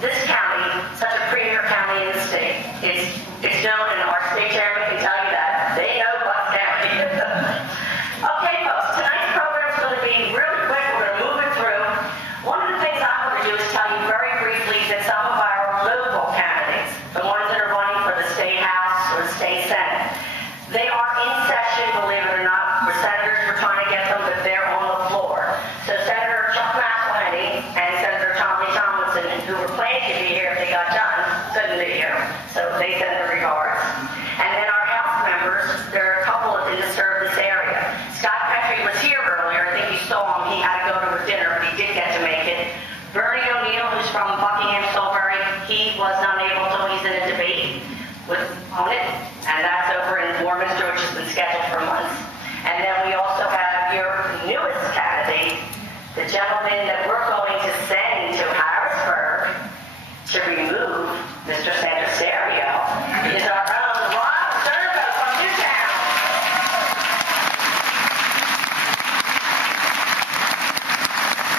this county, such a premier county in the state, it's known, and our state chairman can tell you that. They know Bucks County. Okay, folks, tonight's program is going to be really quick. We're going to move it through. One of the things I want to do is tell you very briefly that some of our local candidates, the ones that are running for the state house or the state senate, they are in session, believe it or not. We're senators, we're trying to get them, but they're on the floor. So Senator Chuck McElhenney and Senator Tommy Tomlinson, who were planning to be here if they got done, couldn't be here. So they send their regards. And then our House members, there are a couple that didn't serve this area. Scott Petrie was here earlier. I think you saw him. He had to go to a dinner, but he did get to make it. Bernie O'Neill, who's from Buckingham Silbury, he was not able to. He's in a debate with opponent, and that's over in Warminster, which has been scheduled for months. And then we also have your newest candidate, the gentleman that we're going to send to Harrisburg to remove Mr. Santaserio, is our own Rob Servo from Newtown.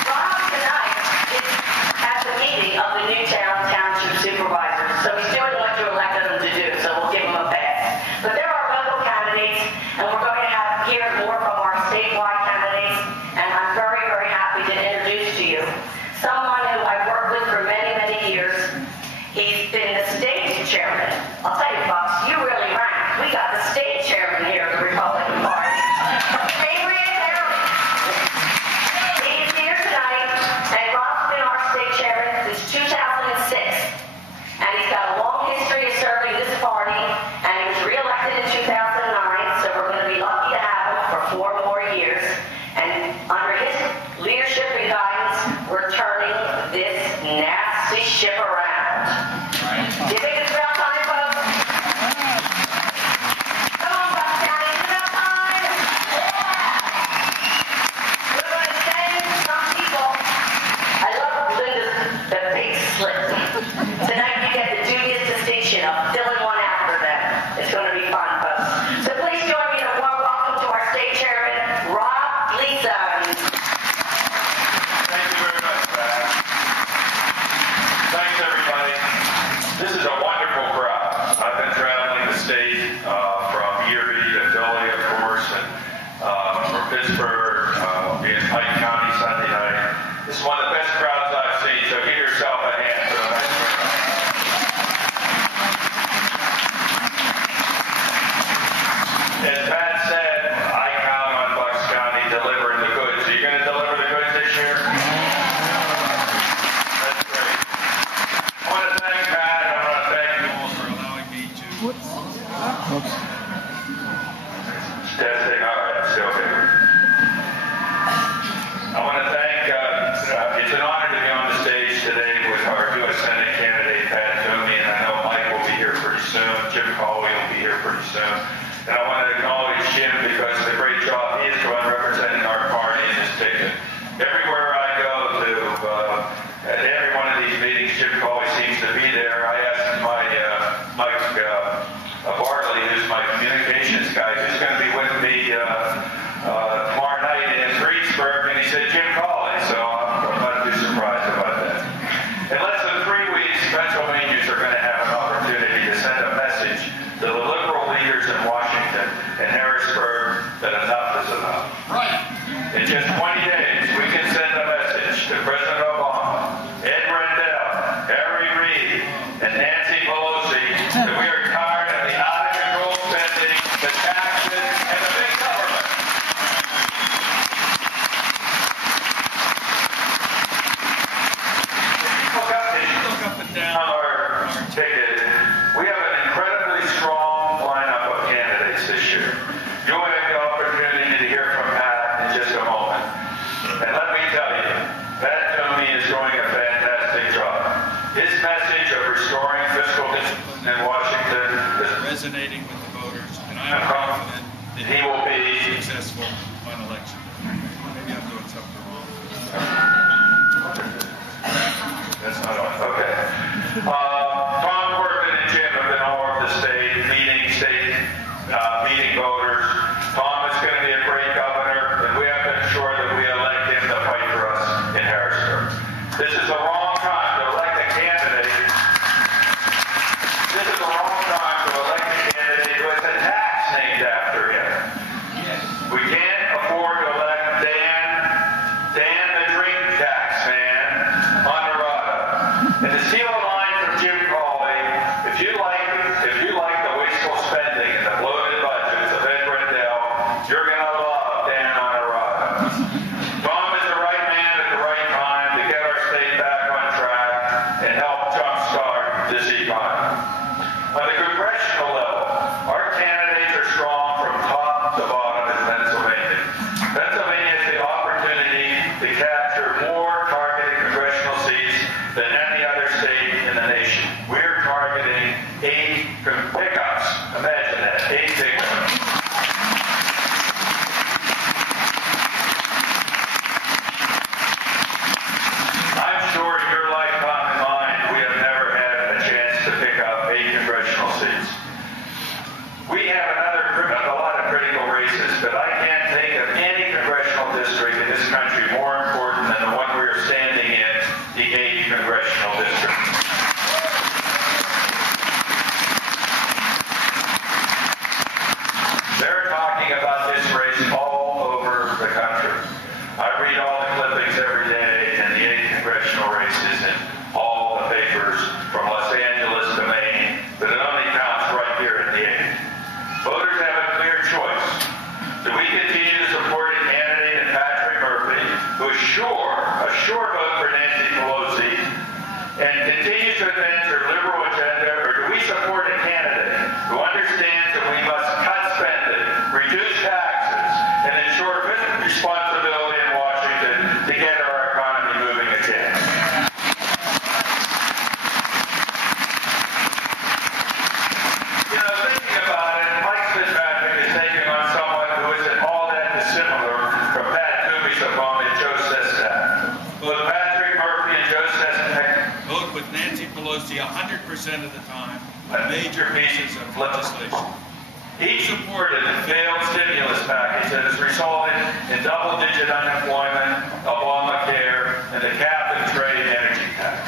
Rob tonight is at the meeting of the Newtown Township Supervisors, so he's doing what you elected him to do, so we'll give him a pass. But there are local candidates, and we're going to hear more from our statewide candidates, and I'm very, very happy to introduce to you someone who I've worked with for many, many years. He's been the state chairman. I'll tell you, folks, you really rank. We got the state chairman here of the Republican Party. He's here tonight, and Rob's been our state chairman since 2006. And he's got a long history of serving this party, and he was reelected in 2009, so we're going to be lucky to have him for 4 more years. And under his leadership and guidance, we're turning this nasty ship around. Do you think it's about time, folks? Come on, Bucks County, it's about time! We're going to send some people. I love the big slip. Tonight you get the dubious distinction of filling one after them. It's going to be fun, folks. So please join me in a warm welcome to our state chairman, Rob Gleason. Thank you very much, Pat. Thanks, everybody. This is a wonderful crowd. I've been traveling the state from Erie to Philly, of course, and from Pittsburgh, be in Pike County Sunday night. This is one of the best crowds I've seen, so give yourself a hand for a nice crowd. As Pat said, I count on Bucks County delivering the goods. Are you going to deliver the goods this year? That's great. I want to thank Pat, and I want to thank you all for allowing me to... Testing, all right, still here. I want to thank, it's an honor to be on the stage today with our U.S. Senate candidate, Pat Toomey, and I know Mike will be here pretty soon. Jim Cawley will be here pretty soon. And I want to acknowledge Jim because of the great job he is doing representing our party in this ticket. Everywhere I go to, at every one of these meetings, Jim Cawley seems to be there. I asked Mike Bartley, who's my communications guy, who's going to be with me tomorrow night in Greensburg, and he said Jim Cawley, so I'm not too surprised about that. In less than 3 weeks, Pennsylvanians are going to have an opportunity to send a message to the liberal leaders in Washington and Harrisburg that enough is enough. Right. In just 20 days, we can send a message to President Obama, Ed Rendell, Harry Reid, and Nancy Pelosi that we are tired of the out-of-control spending, the taxes, and the big government. Look up and down our ticket. We have an incredibly strong lineup of candidates this year. You'll have the opportunity to hear from Pat in just a moment. And let me tell you, Pat Toomey is doing a fantastic job. His message of restoring fiscal discipline in Washington is Resonating with the voters, and I am confident that he will be successful on election. Maybe I'm doing something wrong. That's not on. Okay. Tom Corbin and Jim have been all over the state, meeting voters. Tom is going to be a great governor, and we have to ensure that we elect him to fight for us in Harrisburg. This is the wrong time to elect a candidate and help jumpstart this economy. On the congressional level, our candidates are strong from top to bottom in Pennsylvania. Pennsylvania has the opportunity to capture more targeted congressional seats than any other state in the nation. We're targeting 8 pickups. Imagine that, 8 pickups. I'm sure in your lifetime and mine, we have never had a chance to pick up 8 congressional seats. We have a lot of critical races, but I can't think of any congressional district in this country more important than the one we are standing in, the 8th congressional district. They're talking about this race all over the country. I read all the clippings every day in the 8th congressional races in all the papers from Los Angeles to Maine, but it only counts right here in the 8th. Voters have a clear choice. Do we continue to support a candidate in Patrick Murphy, who is a sure vote for Nancy Pelosi, and continues to advance her liberal agenda, or do we support a candidate who understands that we must cut spending, reduce taxes, and ensure fiscal responsibility in Washington to get our economy moving again? You know, thinking about it, Mike Fitzpatrick is taking on someone who isn't all that dissimilar from Pat Toomey's opponent, Joe Sestak. Both Patrick Murphy and Joe Sestak Vote with Nancy Pelosi 100% of the time on major pieces of legislation. Each supported the failed stimulus package that has resulted in double-digit unemployment, Obamacare, and the cap-and-trade energy tax.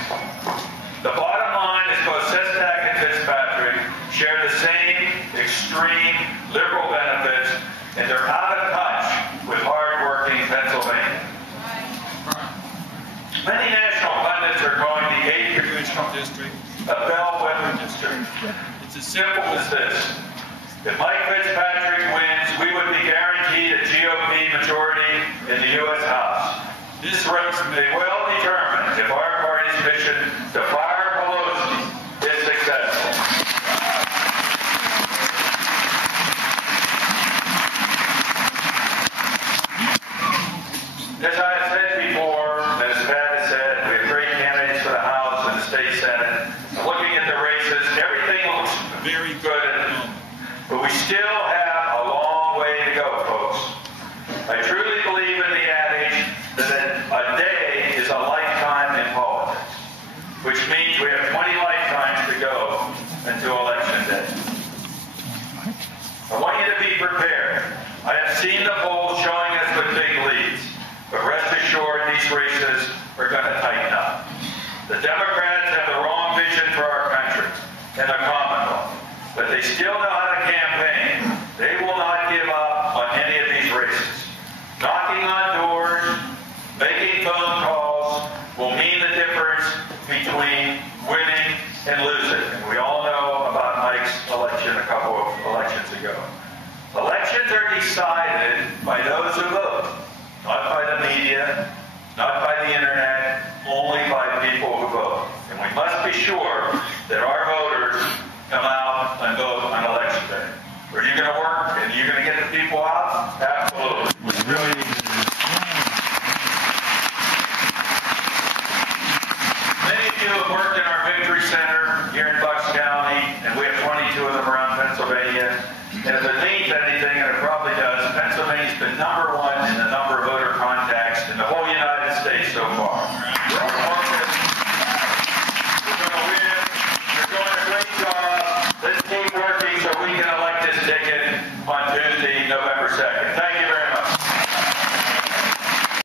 The bottom line is both Sestak and Fitzpatrick share the same extreme liberal benefits, and they're out of touch with hard-working Pennsylvania. Many national pundits are calling the 8th Congressional district a bellwether district. It's as simple as this. If Mike Fitzpatrick wins, we would be guaranteed a GOP majority in the U.S. House. This race may well determine if our party's mission to fire Pelosi is successful. As I have said before, and as Pat has said, we have great candidates for the House and the State Senate. Looking at the races, everything looks very good at the moment. But we still have a long way to go, folks. I truly believe in the adage that a day is a lifetime in politics, which means we have 20 lifetimes to go until Election Day. I want you to be prepared. I have seen the polls showing us with big leads, but rest assured these races are going to tighten up. The Democrats have the wrong vision for our country and the Commonwealth, but they still know how to campaign. They will not give up on any of these races. Knocking on doors, making phone calls will mean the difference between winning and losing. And we all know about Mike's election a couple of elections ago. Elections are decided by those who vote, not by the media, not by the internet, only by people who vote. And we must be sure that our voters come out and vote on Election Day. Are you going to work and you're going to get the people out? Absolutely. Really. Many of you have worked in our Victory Center here in Bucks County, and we have 22 of them around Pennsylvania. And if it means anything, and it probably does, Pennsylvania's been number 1 in the number of voter contacts in the whole United States so far. We're working. We're going to win. You're doing a great job. Let's keep working so we can elect this ticket on Tuesday, November 2nd. Thank you.